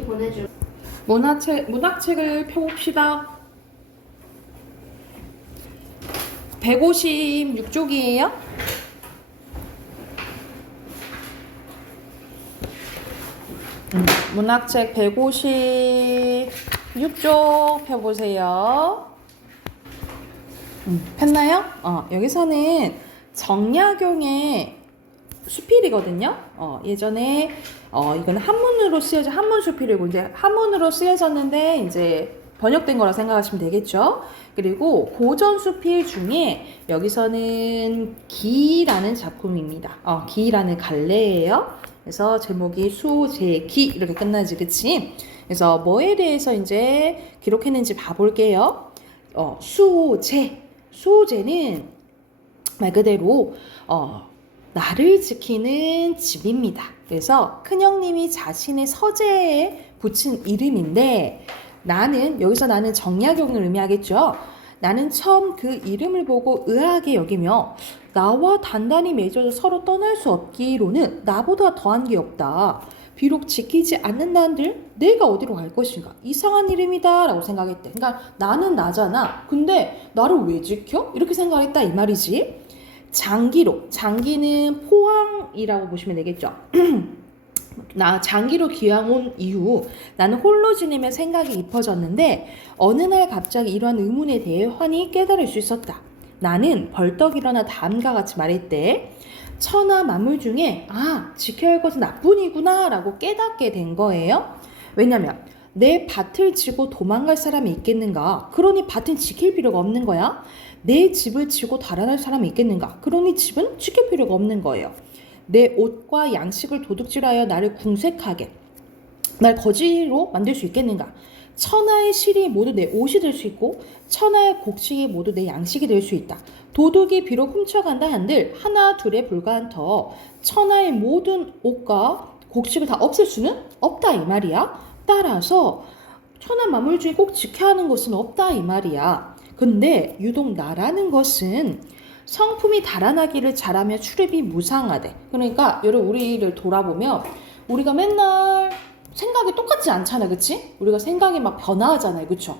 보내줘. 문학책을 펴봅시다. 156쪽이에요. 문학책 156쪽 펴보세요. 폈나요? 여기서는 정약용의 수필이거든요. 예전에 이건 한문으로 쓰여져 한문 수필이고 이제 한문으로 쓰여졌는데 이제 번역된 거라 생각하시면 되겠죠. 그리고 고전 수필 중에 여기서는 기라는 작품입니다. 기라는 갈래예요. 그래서 제목이 수제기 이렇게 끝나지, 그치? 그래서 뭐에 대해서 이제 기록했는지 봐볼게요. 수호제는 말 그대로 나를 지키는 집입니다. 그래서 큰형님이 자신의 서재에 붙인 이름인데 여기서 나는 정약용을 의미하겠죠. 나는 처음 그 이름을 보고 의아하게 여기며 나와 단단히 맺어져 서로 떠날 수 없기로는 나보다 더한 게 없다. 비록 지키지 않는다 한들 내가 어디로 갈 것인가? 이상한 이름이다 라고 생각했대. 그러니까 나는 나잖아. 근데 나를 왜 지켜? 이렇게 생각했다 이 말이지. 장기는 포항이라고 보시면 되겠죠. 장기로 기왕 온 이후 나는 홀로 지내며 생각이 깊어졌는데 어느 날 갑자기 이러한 의문에 대해 환히 깨달을 수 있었다. 나는 벌떡 일어나 다음과 같이 말했대. 천하 만물 중에 지켜야 할 것은 나뿐이구나 라고 깨닫게 된 거예요. 왜냐면 내 밭을 지고 도망갈 사람이 있겠는가? 그러니 밭은 지킬 필요가 없는 거야. 내 집을 지고 달아날 사람이 있겠는가? 그러니 집은 지킬 필요가 없는 거예요. 내 옷과 양식을 도둑질하여 나를 궁색하게 날 거지로 만들 수 있겠는가? 천하의 실이 모두 내 옷이 될 수 있고 천하의 곡식이 모두 내 양식이 될 수 있다. 도둑이 비록 훔쳐간다 한들 하나 둘에 불과한 터 천하의 모든 옷과 곡식을 다 없앨 수는 없다 이 말이야. 따라서 천하 만물 중에 꼭 지켜야 하는 것은 없다 이 말이야. 근데 유독 나라는 것은 성품이 달아나기를 잘하며 출입이 무상하대. 그러니까 여러분 우리를 돌아보면 우리가 맨날 생각이 똑같지 않잖아, 그치? 우리가 생각이 막 변화하잖아요, 그쵸?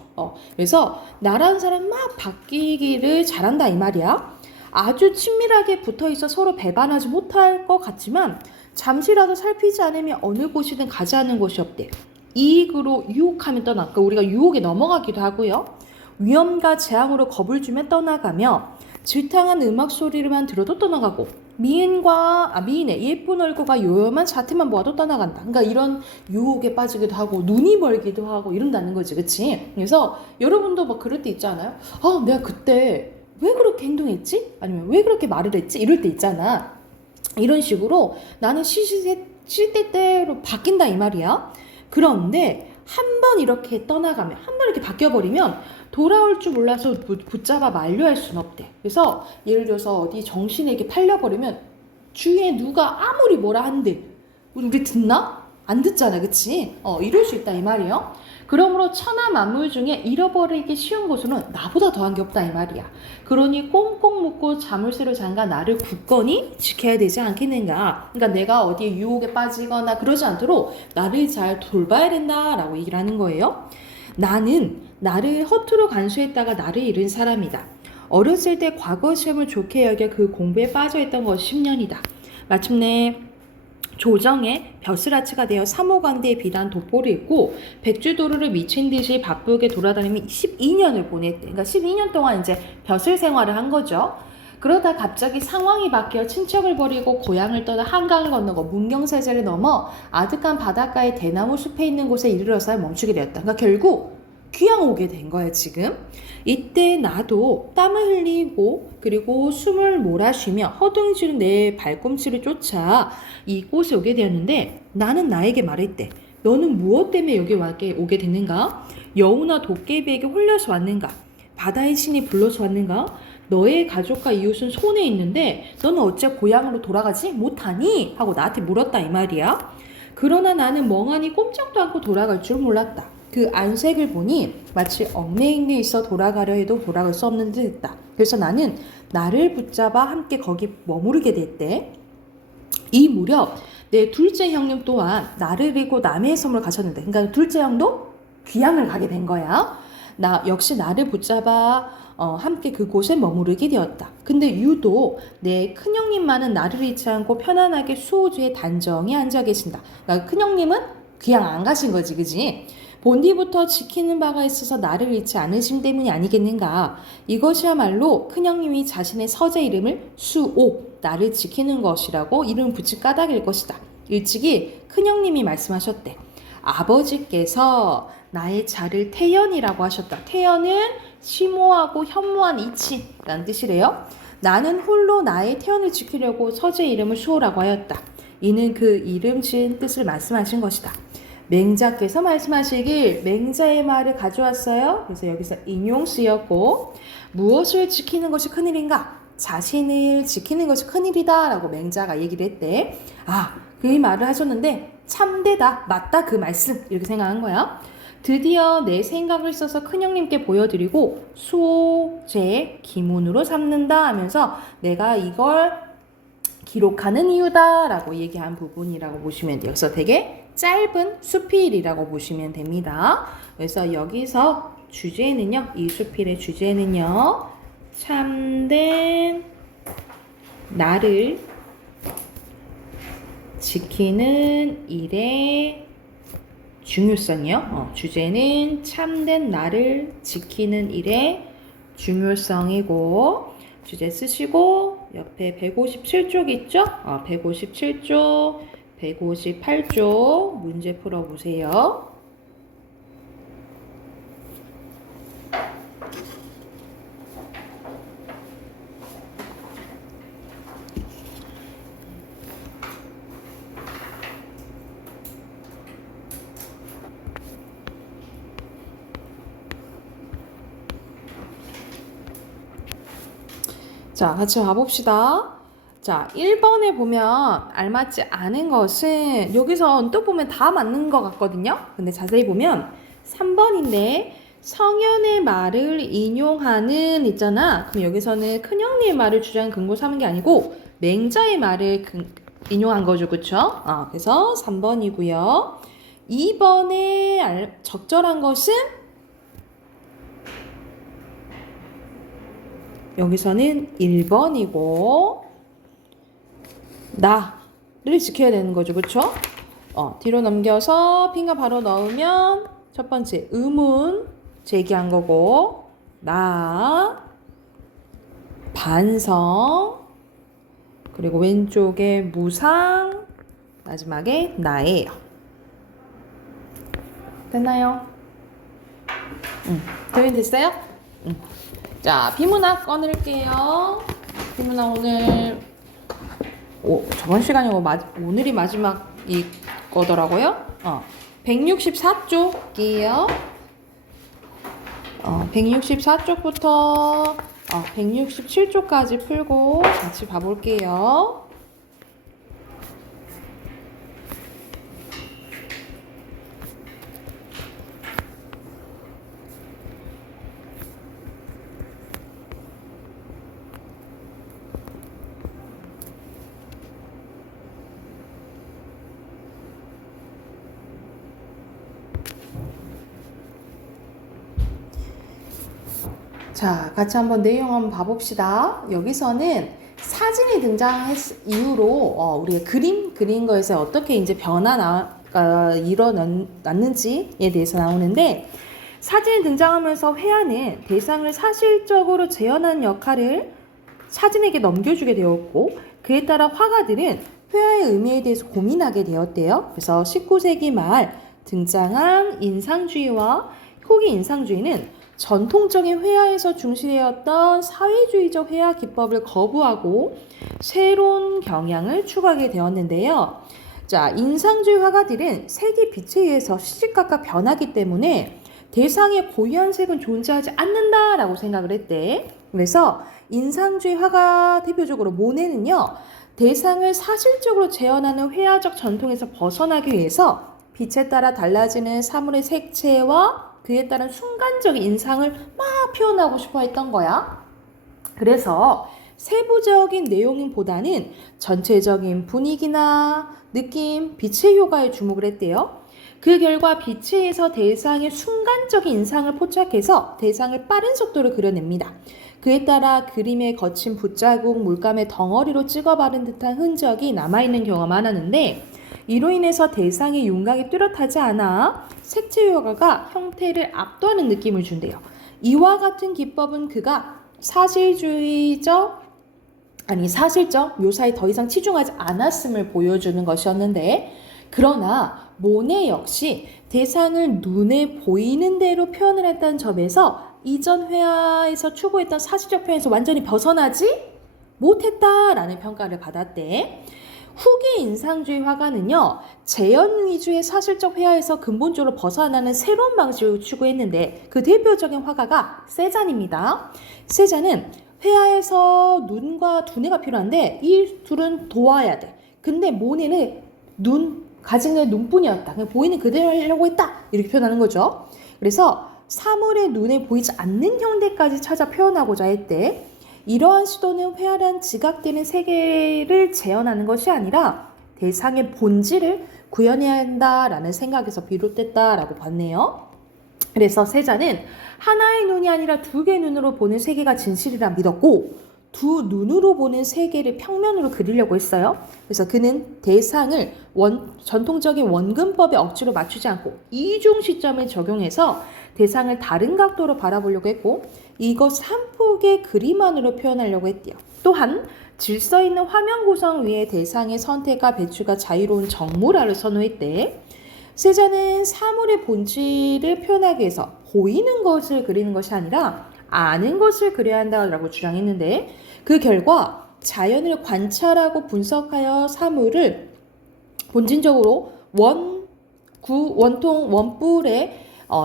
그래서 나라는 사람 막 바뀌기를 잘한다 이 말이야. 아주 친밀하게 붙어있어 서로 배반하지 못할 것 같지만 잠시라도 살피지 않으면 어느 곳이든 가지 않는 곳이 없대. 이익으로 유혹하면 떠나가 우리가 유혹에 넘어가기도 하고요. 위험과 재앙으로 겁을 주면 떠나가며 질탕한 음악 소리를만 들어도 떠나가고 미인의 예쁜 얼굴과 요염한 자태만 보아도 떠나간다. 그러니까 이런 유혹에 빠지기도 하고 눈이 멀기도 하고 이런다는 거지, 그치? 그래서 여러분도 막 그럴 때 있잖아요. 내가 그때 왜 그렇게 행동했지? 아니면 왜 그렇게 말을 했지? 이럴 때 있잖아. 이런 식으로 나는 시대대로 바뀐다 이 말이야. 그런데 한 번 이렇게 떠나가면 한 번 이렇게 바뀌어버리면 돌아올 줄 몰라서 붙잡아 만류할 수는 없대. 그래서 예를 들어서 어디 정신에게 팔려버리면 주위에 누가 아무리 뭐라 한들 우리 듣나? 안 듣잖아, 그치? 이럴 수 있다 이 말이에요. 그러므로 천하 만물 중에 잃어버리기 쉬운 곳으로는 나보다 더한 게 없다 이 말이야. 그러니 꽁꽁 묶고 자물쇠로 잠가 나를 굳건히 지켜야 되지 않겠는가. 그러니까 내가 어디에 유혹에 빠지거나 그러지 않도록 나를 잘 돌봐야 된다라고 얘기를 하는 거예요. 나는 나를 허투루 간수했다가 나를 잃은 사람이다. 어렸을 때 과거 시험을 좋게 여겨 그 공부에 빠져있던 것이 10년이다. 마침내 조정에 벼슬아치가 되어 사모관대에 비단 독보를 입고 백주도로를 미친 듯이 바쁘게 돌아다니며 12년을 보냈대. 그러니까 12년 동안 이제 벼슬 생활을 한 거죠. 그러다 갑자기 상황이 바뀌어 친척을 버리고 고향을 떠나 한강을 건너고 문경세제를 넘어 아득한 바닷가의 대나무 숲에 있는 곳에 이르러서 멈추게 되었다. 그러니까 결국 귀양 오게 된 거야 지금. 이때 나도 땀을 흘리고 그리고 숨을 몰아쉬며 허둥지는 내 발꿈치를 쫓아 이곳에 오게 되었는데 나는 나에게 말했대. 너는 무엇 때문에 여기 오게 됐는가? 여우나 도깨비에게 홀려서 왔는가? 바다의 신이 불러서 왔는가? 너의 가족과 이웃은 손에 있는데 너는 어째 고향으로 돌아가지 못하니? 하고 나한테 물었다 이 말이야. 그러나 나는 멍하니 꼼짝도 않고 돌아갈 줄 몰랐다. 그 안색을 보니 마치 얽매이게 있어 돌아가려 해도 돌아갈 수 없는 듯 했다. 그래서 나는 나를 붙잡아 함께 거기 머무르게 됐대. 이 무렵 내 둘째 형님 또한 나를 잃고 남해의 섬을 가셨는데, 그러니까 둘째 형도 귀향을 가게 된 거야. 나 역시 나를 붙잡아 함께 그곳에 머무르게 되었다. 근데 유독 내 큰형님만은 나를 잃지 않고 편안하게 수호주의 단정히 앉아 계신다. 그러니까 큰형님은 귀향 안 가신 거지, 그지? 본디부터 지키는 바가 있어서 나를 잃지 않으심 때문이 아니겠는가. 이것이야말로 큰형님이 자신의 서재 이름을 수오, 나를 지키는 것이라고 이름 붙일 까닭일 것이다. 일찍이 큰형님이 말씀하셨대. 아버지께서 나의 자를 태연이라고 하셨다. 태연은 심오하고 현모한 이치라는 뜻이래요. 나는 홀로 나의 태연을 지키려고 서재 이름을 수호라고 하였다. 이는 그 이름 지은 뜻을 말씀하신 것이다. 맹자께서 말씀하시길 맹자의 말을 가져왔어요. 그래서 여기서 인용 쓰였고, 무엇을 지키는 것이 큰일인가? 자신을 지키는 것이 큰일이다 라고 맹자가 얘기를 했대. 그 말을 하셨는데 참되다, 맞다, 그 말씀, 이렇게 생각한 거야. 드디어 내 생각을 써서 큰형님께 보여드리고 수호, 제, 기문으로 삼는다 하면서 내가 이걸 기록하는 이유다 라고 얘기한 부분이라고 보시면 돼요. 그래서 되게 짧은 수필이라고 보시면 됩니다. 그래서 여기서 주제는요, 이 수필의 주제는요, 참된 나를 지키는 일의 중요성이요. 주제는 참된 나를 지키는 일의 중요성이고, 주제 쓰시고 옆에 157쪽 있죠? 157쪽, 158쪽 문제 풀어보세요. 자, 같이 가봅시다. 자, 1번에 보면 알맞지 않은 것은 여기서 언뜻 보면 다 맞는 것 같거든요. 근데 자세히 보면 3번인데 성현의 말을 인용하는 있잖아. 그럼 여기서는 큰형님의 말을 주장 근거 삼은 게 아니고 맹자의 말을 인용한 거죠. 그쵸? 그래서 3번이고요. 2번에 적절한 것은 여기서는 1번이고 나를 지켜야 되는 거죠. 그쵸? 뒤로 넘겨서 핑거 바로 넣으면 첫 번째 의문 제기한 거고, 나, 반성, 그리고 왼쪽에 무상, 마지막에 나예요. 됐나요? 됐어요? 자, 비문학 꺼낼게요. 비문학 오늘 저번 시간이고 오늘이 마지막이 거더라고요. 164쪽이에요. 164쪽부터 167쪽까지 풀고 같이 봐볼게요. 자, 같이 한번 내용 한번 봐봅시다. 여기서는 사진이 등장했 이후로 우리가 그린 거에서 어떻게 이제 변화가 일어났는지에 대해서 나오는데, 사진이 등장하면서 회화는 대상을 사실적으로 재현하는 역할을 사진에게 넘겨주게 되었고, 그에 따라 화가들은 회화의 의미에 대해서 고민하게 되었대요. 그래서 19세기 말 등장한 인상주의와 후기 인상주의는 전통적인 회화에서 중시되었던 사회주의적 회화 기법을 거부하고 새로운 경향을 추구하게 되었는데요. 자, 인상주의 화가들은 색이 빛에 의해서 시시각각 변하기 때문에 대상의 고유한 색은 존재하지 않는다라고 생각을 했대. 그래서 인상주의 화가 대표적으로 모네는요, 대상을 사실적으로 재현하는 회화적 전통에서 벗어나기 위해서 빛에 따라 달라지는 사물의 색채와 그에 따른 순간적인 인상을 막 표현하고 싶어 했던 거야. 그래서 세부적인 내용보다는 전체적인 분위기나 느낌, 빛의 효과에 주목을 했대요. 그 결과 빛에서 대상의 순간적인 인상을 포착해서 대상을 빠른 속도로 그려냅니다. 그에 따라 그림에 거친 붓자국, 물감의 덩어리로 찍어 바른 듯한 흔적이 남아있는 경우가 많았는데 이로 인해서 대상의 윤곽이 뚜렷하지 않아 색채 효과가 형태를 압도하는 느낌을 준대요. 이와 같은 기법은 그가 사실적 묘사에 더 이상 치중하지 않았음을 보여주는 것이었는데, 그러나 모네 역시 대상을 눈에 보이는 대로 표현을 했다는 점에서 이전 회화에서 추구했던 사실적 표현에서 완전히 벗어나지 못했다라는 평가를 받았대. 후기 인상주의 화가는요, 재현 위주의 사실적 회화에서 근본적으로 벗어나는 새로운 방식을 추구했는데 그 대표적인 화가가 세잔입니다. 세잔은 회화에서 눈과 두뇌가 필요한데 이 둘은 도와야 돼. 근데 모네는 가진 눈뿐이었다. 그냥 보이는 그대로 하려고 했다. 이렇게 표현하는 거죠. 그래서 사물의 눈에 보이지 않는 형태까지 찾아 표현하고자 했대. 이러한 시도는 회화란 지각되는 세계를 재현하는 것이 아니라 대상의 본질을 구현해야 한다라는 생각에서 비롯됐다라고 봤네요. 그래서 세자는 하나의 눈이 아니라 두 개의 눈으로 보는 세계가 진실이라 믿었고 두 눈으로 보는 세계를 평면으로 그리려고 했어요. 그래서 그는 대상을 전통적인 원근법에 억지로 맞추지 않고 이중 시점을 적용해서 대상을 다른 각도로 바라보려고 했고 이것 한 폭의 그림 안으로 표현하려고 했대요. 또한 질서 있는 화면 구성 위에 대상의 선택과 배치가 자유로운 정물화를 선호했대. 세자는 사물의 본질을 표현하기 위해서 보이는 것을 그리는 것이 아니라 아는 것을 그려야 한다고 주장했는데 그 결과 자연을 관찰하고 분석하여 사물을 본질적으로 원뿔의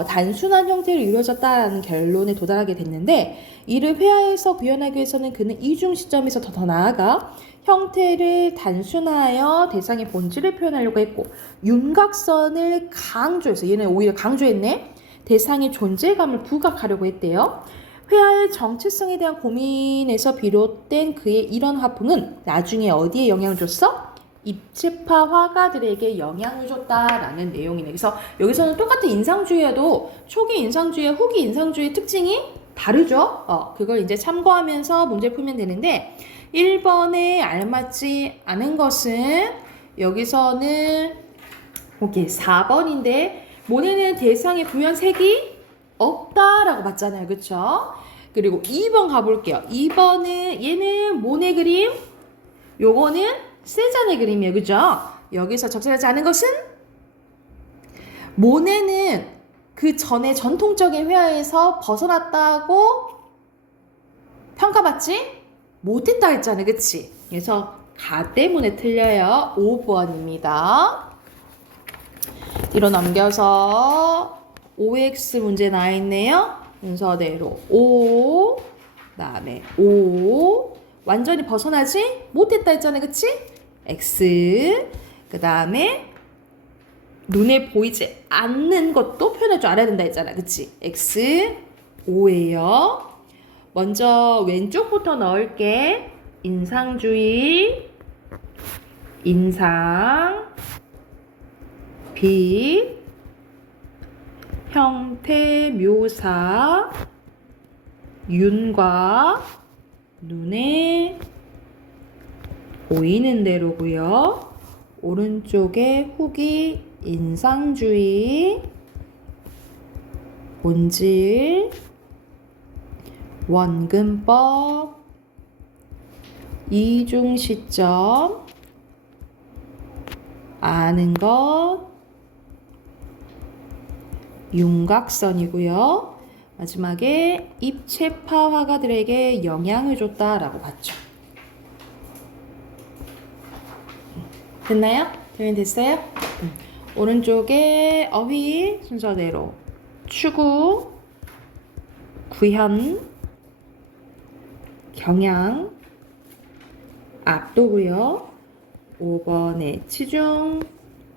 단순한 형태로 이루어졌다는 결론에 도달하게 됐는데 이를 회화에서 구현하기 위해서는 그는 이중 시점에서 더 나아가 형태를 단순화하여 대상의 본질을 표현하려고 했고 윤곽선을 강조해서 얘는 오히려 강조했네. 대상의 존재감을 부각하려고 했대요. 회화의 정체성에 대한 고민에서 비롯된 그의 이런 화풍은 나중에 어디에 영향을 줬어? 입체파 화가들에게 영향을 줬다라는 내용이네. 그래서 여기서는 똑같은 인상주의여도 초기 인상주의와 후기 인상주의의 특징이 다르죠. 그걸 이제 참고하면서 문제를 풀면 되는데 1번에 알맞지 않은 것은 여기서는 오케이 4번인데 모네는 대상의 부연 색이 없다라고 봤잖아요. 그쵸? 그리고 2번 가볼게요. 2번은 얘는 모네 그림, 요거는 세잔의 그림이에요. 그죠? 여기서 적절하지 않은 것은 모네는 그 전에 전통적인 회화에서 벗어났다고 평가받지 못했다 했잖아요. 그치? 그래서 가 때문에 틀려요. 5번입니다. 뒤로 넘겨서 OX 문제 나와 있네요. 순서대로 5, 그 다음에 5, 완전히 벗어나지 못했다 했잖아요. 그치? X, 그 다음에 눈에 보이지 않는 것도 표현할 줄 알아야 된다 했잖아. 그치? X, 5예요. 먼저 왼쪽부터 넣을게. 인상주의, 인상, 빛, 형태 묘사, 윤곽, 눈에 보이는 대로고요. 오른쪽에 후기 인상주의, 본질, 원근법, 이중시점, 아는 것, 윤곽선이고요. 마지막에 입체파 화가들에게 영향을 줬다라고 봤죠. 됐나요? 됐어요? 오른쪽에 어휘 순서대로 추구, 구현, 경향, 압도고요. 5번에 치중,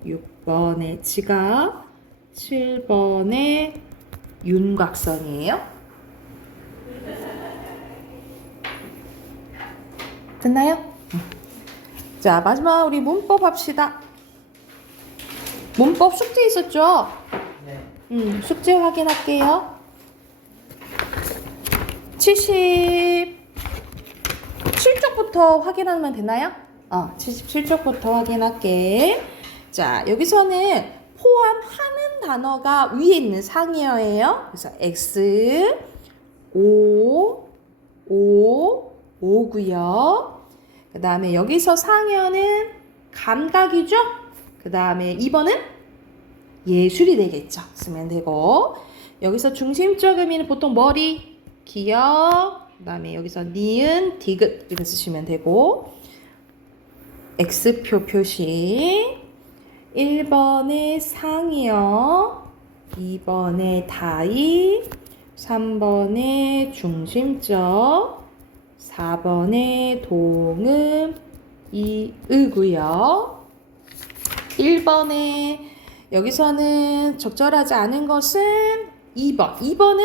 6번에 지각, 7번에 윤곽선이에요. 됐나요? 자, 마지막 우리 문법 합시다. 문법 숙제 있었죠? 네. 숙제 확인할게요. 77쪽부터 확인하면 되나요? 77쪽부터 확인할게. 자, 여기서는 포함하는 단어가 위에 있는 상이어예요. 그래서 X, O, O고요. 그 다음에 여기서 상여는 감각이죠? 그 다음에 2번은 예술이 되겠죠. 쓰면 되고, 여기서 중심적 의미는 보통 머리, 기억, 그 다음에 여기서 니은, 디귿 이렇게 쓰시면 되고, X표 표시, 1번에 상이어, 2번에 다이, 3번에 중심적, 4번에 동음, 이으고요. 1번에 여기서는 적절하지 않은 것은 2번. 2번은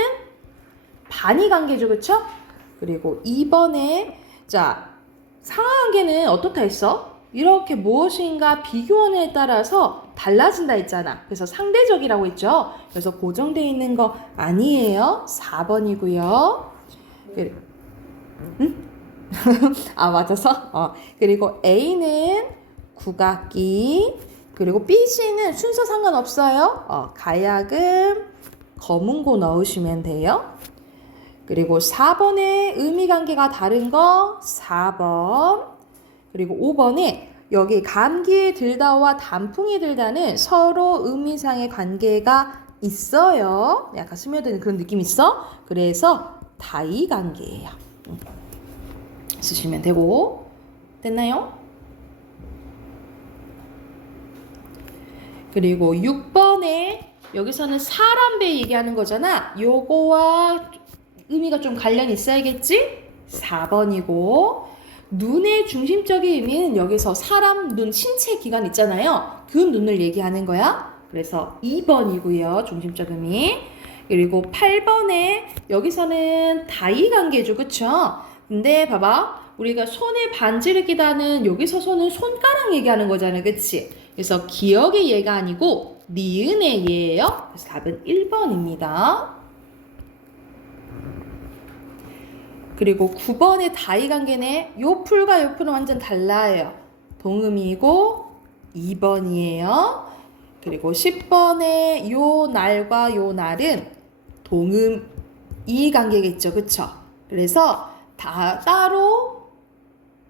반의 관계죠, 그쵸? 그리고 2번에 자, 상하관계는 어떻다 했어? 이렇게 무엇인가 비교원에 따라서 달라진다 했잖아. 그래서 상대적이라고 했죠. 그래서 고정되어 있는 거 아니에요. 4번이고요. 응? 맞아서? 그리고 A는 국악기, 그리고 B, C는 순서 상관없어요. 가야금, 검은고 넣으시면 돼요. 그리고 4번에 의미관계가 다른 거 4번. 그리고 5번에 여기 감기에 들다와 단풍이 들다는 서로 의미상의 관계가 있어요. 약간 스며드는 그런 느낌 있어? 그래서 다이 관계예요. 쓰시면 되고. 됐나요? 그리고 6번에 여기서는 사람 배 얘기하는 거잖아. 요거와 의미가 좀 관련이 있어야겠지? 4번이고, 눈의 중심적인 의미는 여기서 사람 눈 신체 기관 있잖아요. 그 눈을 얘기하는 거야. 그래서 2번이고요. 중심적 의미. 그리고 8번에 여기서는 다이 관계죠. 그쵸? 근데 봐봐. 우리가 손에 반지를 끼다는 여기서 손은 손가락 얘기하는 거잖아. 그치? 그래서 기억의 예가 아니고 니은의 예예요. 그래서 답은 1번입니다. 그리고 9번의 다이 관계네. 요 풀과 요 풀은 완전 달라요. 동음이고 2번이에요. 그리고 10번의 요 날과 요 날은 동음 이 관계겠죠. 그쵸? 그래서 다 따로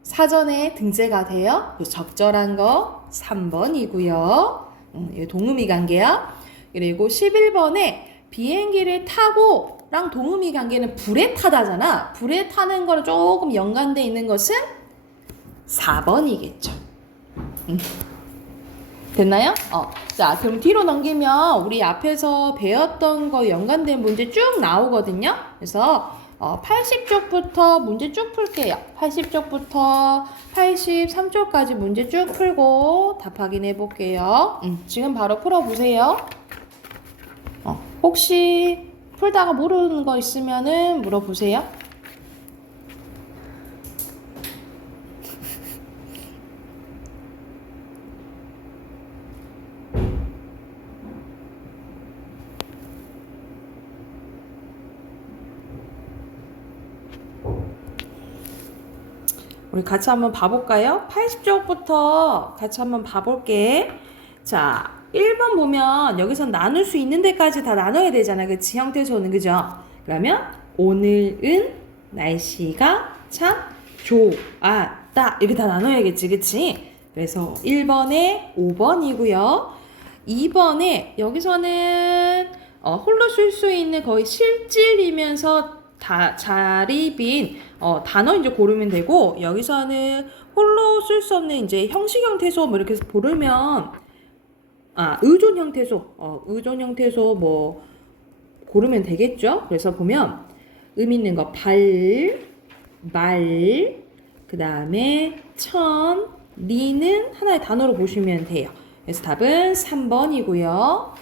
사전에 등재가 돼요. 적절한 거 3번이고요. 이 동음이 관계야. 그리고 11번에 비행기를 타고 랑 동음이 관계는 불에 타다잖아. 불에 타는 거랑 조금 연관돼 있는 것은 4번이겠죠. 됐나요? 자, 그럼 뒤로 넘기면 우리 앞에서 배웠던 거 연관된 문제 쭉 나오거든요. 그래서 80쪽부터 문제 쭉 풀게요. 80쪽부터 83쪽까지 문제 쭉 풀고 답 확인해 볼게요. 지금 바로 풀어보세요. 혹시 풀다가 모르는 거 있으면은 물어보세요. 우리 같이 한번 봐볼까요? 80쪽부터 같이 한번 봐볼게. 자, 1번 보면 여기서 나눌 수 있는 데까지 다 나눠야 되잖아. 그치? 형태소는. 그죠? 그러면 오늘은 날씨가 참 좋았다. 이렇게 다 나눠야겠지. 그치? 그래서 1번에 5번이고요. 2번에 여기서는 홀로 쓸 수 있는 거의 실질이면서 자리 빈 단어 이제 고르면 되고, 여기서는 홀로 쓸 수 없는 이제 형식 형태소 뭐 이렇게 해서 고르면 의존 형태소 의존 형태소 뭐 고르면 되겠죠. 그래서 보면 의미 있는 거 발, 말, 그 다음에 천, 리는 하나의 단어로 보시면 돼요. 그래서 답은 3번이고요.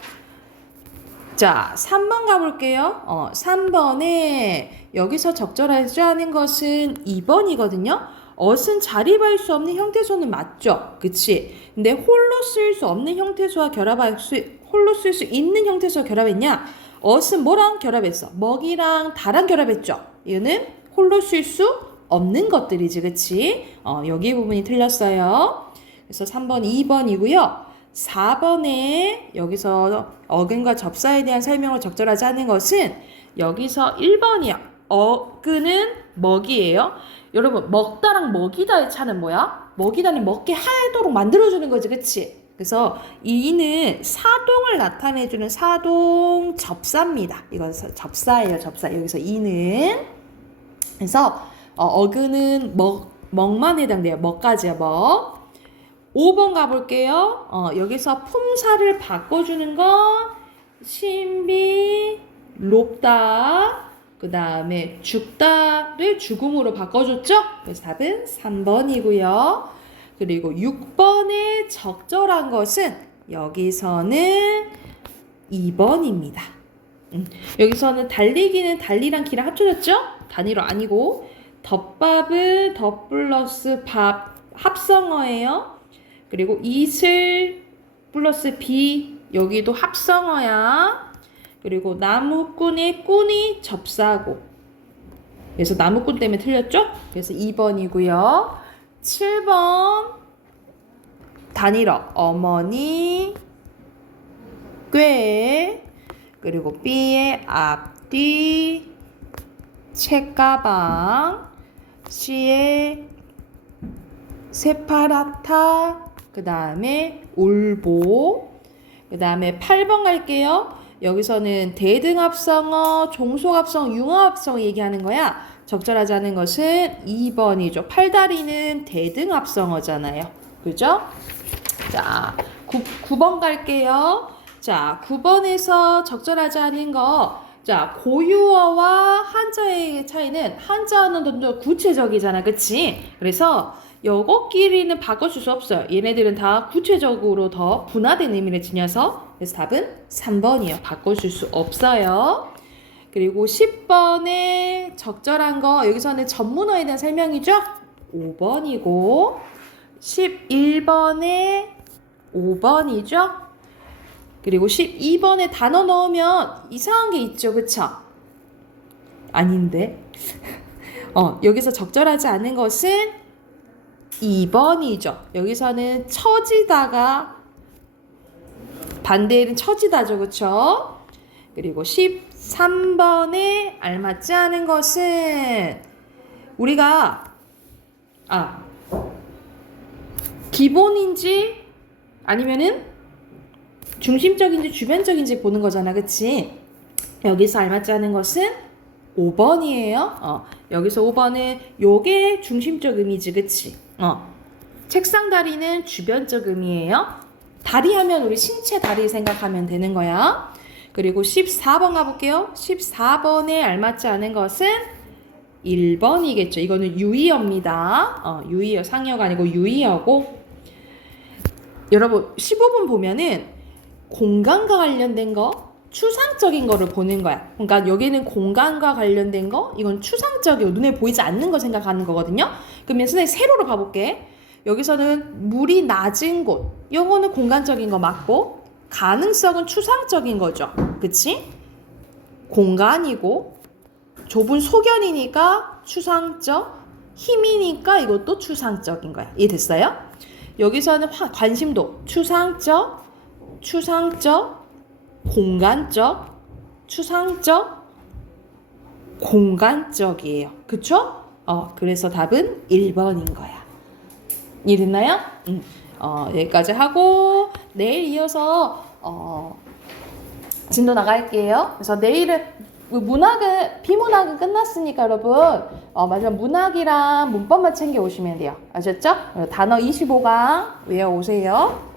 자, 3번 가볼게요. 3번에 여기서 적절하지 않은 것은 2번이거든요. 어은 자립할 수 없는 형태소는 맞죠? 그치? 근데 홀로 쓸 수 없는 형태소와 홀로 쓸 수 있는 형태소와 결합했냐? 어은 뭐랑 결합했어? 먹이랑 다랑 결합했죠? 이거는 홀로 쓸 수 없는 것들이지, 그치? 여기 부분이 틀렸어요. 그래서 3번, 2번이고요. 4번에 여기서 어근과 접사에 대한 설명을 적절하지 않은 것은 여기서 1번이야. 어근은 먹이에요. 여러분, 먹다랑 먹이다의 차는 뭐야? 먹이다는 먹게 하도록 만들어주는 거지, 그치? 그래서 이는 사동을 나타내주는 사동 접사입니다. 이건 접사예요, 접사. 여기서 이는. 그래서 어근은 먹만 해당돼요. 먹까지요, 먹. 5번 가볼게요. 여기서 품사를 바꿔주는 거 신비, 높다, 그 다음에 죽다를 죽음으로 바꿔줬죠? 그래서 답은 3번이고요. 그리고 6번에 적절한 것은 여기서는 2번입니다. 여기서는 달리기는 달리랑 기랑 합쳐졌죠? 단위로 아니고 덮밥은 덮 플러스 밥 합성어예요. 그리고 이슬 플러스 비 여기도 합성어야. 그리고 나무꾼의 꾼이 접사고. 그래서 나무꾼 때문에 틀렸죠? 그래서 2번이고요. 7번 단일어 어머니 꽤 그리고 B의 앞뒤 책가방 C의 세파라타 그 다음에 울보 그 다음에 8번 갈게요. 여기서는 대등합성어, 종속합성어, 융합성어 얘기하는 거야. 적절하지 않은 것은 2번이죠. 팔다리는 대등합성어잖아요. 그죠? 자, 9번 갈게요. 자, 9번에서 적절하지 않은 거. 자, 고유어와 한자의 차이는 한자어는 좀 더 구체적이잖아. 그치? 그래서 요거끼리는 바꿔줄 수 없어요. 얘네들은 다 구체적으로 더 분화된 의미를 지녀서 그래서 답은 3번이에요. 바꿔줄 수 없어요. 그리고 10번에 적절한 거 여기서는 전문어에 대한 설명이죠. 5번이고 11번에 5번이죠. 그리고 12번에 단어 넣으면 이상한 게 있죠. 그쵸? 아닌데 여기서 적절하지 않은 것은 2번이죠. 여기서는 처지다가 반대는 처지다죠. 그쵸? 그리고 13번에 알맞지 않은 것은 우리가 기본인지 아니면은 중심적인지 주변적인지 보는 거잖아. 그치? 여기서 알맞지 않은 것은 5번이에요. 여기서 5번은 요게 중심적 의미지. 그치? 책상 다리는 주변적 의미예요. 다리 하면 우리 신체 다리 생각하면 되는 거야. 그리고 14번 가볼게요. 14번에 알맞지 않은 것은 1번이겠죠. 이거는 유의어입니다. 유의어, 상의어가 아니고 유의어고. 여러분 15번 보면은 공간과 관련된 거, 추상적인 거를 보는 거야. 그러니까 여기는 공간과 관련된 거, 이건 추상적이고 눈에 보이지 않는 거 생각하는 거거든요. 그러면 선생님 세로로 봐볼게. 여기서는 물이 낮은 곳, 요거는 공간적인 거 맞고 가능성은 추상적인 거죠. 그치? 공간이고 좁은 소견이니까 추상적, 힘이니까 이것도 추상적인 거야. 이해됐어요? 여기서는 관심도 추상적, 공간적, 추상적, 공간적이에요. 그쵸? 그래서 답은 1번인 거야. 이해됐나요? 여기까지 하고 내일 이어서 진도 나갈게요. 그래서 내일은 비문학은 끝났으니까 여러분 마지막 문학이랑 문법만 챙겨 오시면 돼요. 아셨죠? 단어 25강 외워오세요.